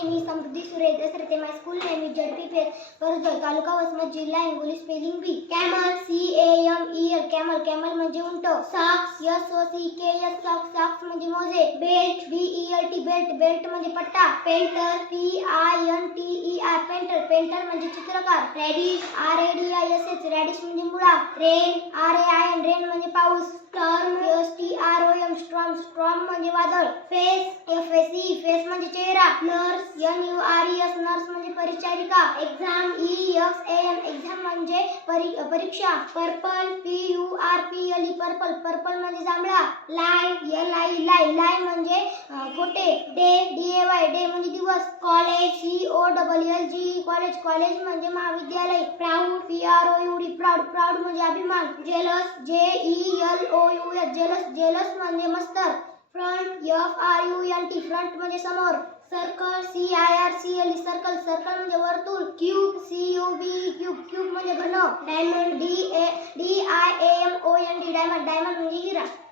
name is Samruddhi Suresh Dasrathe. My school name is ZP Faith Parudai, taluka Vasmat, जिल्हा Hingoli. Spelling B. Camel, CAMEL, camel. Camel म्हणजे उंट. Socks, SOCKS, socks. Socks म्हणजे मोजे. Belt, BELT, belt. Belt म्हणजे पट्टा. Painter, PINTER, painter. Painter म्हणजे चित्रकार. Radish, RADISH, radish म्हणजे मुळा. रेन, RAIN, रेन म्हणजे पाऊस. Storm, STROM, storm. स्टॉर्म म्हणजे वादळ. फेस, FACE, फेस म्हणजे चेहरा. नर्स, NURSE, नर्स म्हणजे परिचारिका. एक्झाम, EXAM, एक्झाम म्हणजे परीक्षा. Purple, PURPLE, purple. पर्पल म्हणजे जांभळा. लाय, LI, लाय म्हणजे खोटे. डे, DAY, डे म्हणजे दिवस. College, COLLEGE, college. कॉलेज म्हणजे महाविद्यालय. Proud, PROUD, proud. प्राऊड म्हणजे अभिमान. Jealous, JELOUS, jealous. जेलस म्हणजे मत्सर. फ्रंट, FRUNT, फ्रंट म्हणजे समोर. Circle, CIRCLE, circle. सर्कल म्हणजे वर्तुळ. Cube, CUB, cube. क्यूब म्हणजे घन. Diamond, DIAMOND, diamond. डायमंड म्हणजे हिरा.